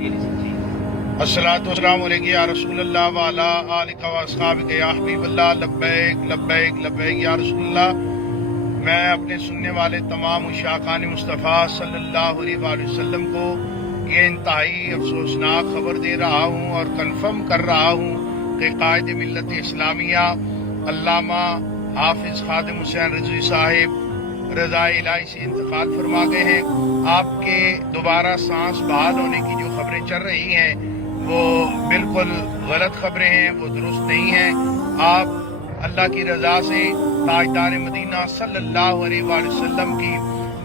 الصلاۃ والسلام علیک یا رسول اللہ وعلی آلک و اصحابک یا حبیب اللہ، لبیک لبیک لبیک یا رسول اللہ۔ میں اپنے سننے والے تمام عشاقان مصطفیٰ صلی اللہ علیہ وآلہ وسلم کو یہ انتہائی افسوسناک خبر دے رہا ہوں اور کنفرم کر رہا ہوں کہ قائد ملت اسلامیہ علامہ حافظ خادم حسین رضوی صاحب رضائے الہی سے انتقال فرما گئے ہیں۔ آپ کے دوبارہ سانس بحال ہونے کی جو خبریں چل رہی ہیں وہ بالکل غلط خبریں ہیں، وہ درست نہیں ہیں۔ آپ اللہ کی رضا سے تاجدار مدینہ صلی اللہ علیہ وآلہ وسلم کی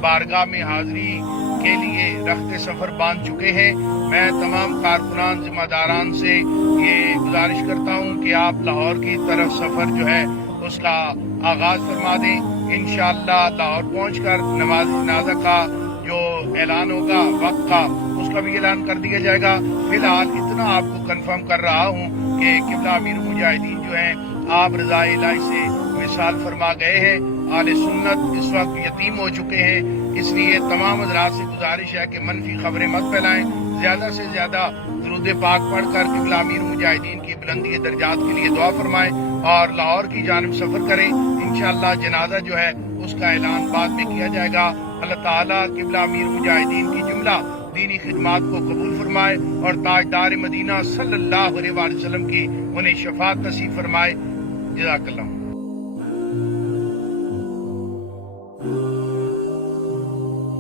بارگاہ میں حاضری کے لیے رخت سفر باندھ چکے ہیں۔ میں تمام کارکنان ذمہ داران سے یہ گزارش کرتا ہوں کہ آپ لاہور کی طرف سفر جو ہے اس کا آغاز فرما دیں۔ انشاءاللہ لاہور پہنچ کر نماز جنازہ کا جو اعلان ہوگا وقت کا، اس کا بھی اعلان کر دیا جائے گا۔ فی الحال اتنا آپ کو کنفرم کر رہا ہوں کہ قبلہ امیر مجاہدین جو ہیں آپ رضائے الہی سے وصال فرما گئے ہیں۔ اہل سنت اس وقت یتیم ہو چکے ہیں، اس لیے تمام حضرات سے گزارش ہے کہ منفی خبریں مت پھیلائیں، زیادہ سے زیادہ درود پاک پڑھ کر قبلہ امیر مجاہدین کی بلندی درجات کے لیے دعا فرمائیں اور لاہور کی جانب سفر کریں۔ انشاءاللہ جنازہ جو ہے اس کا اعلان بعد میں کیا جائے گا۔ اللہ تعالیٰ قبلہ امیر مجاہدین کی جملہ دینی خدمات کو قبول فرمائے اور تاجدار مدینہ صلی اللہ علیہ وآلہ وسلم کی انہیں شفاعت نصیب فرمائے۔ جزاک اللہ۔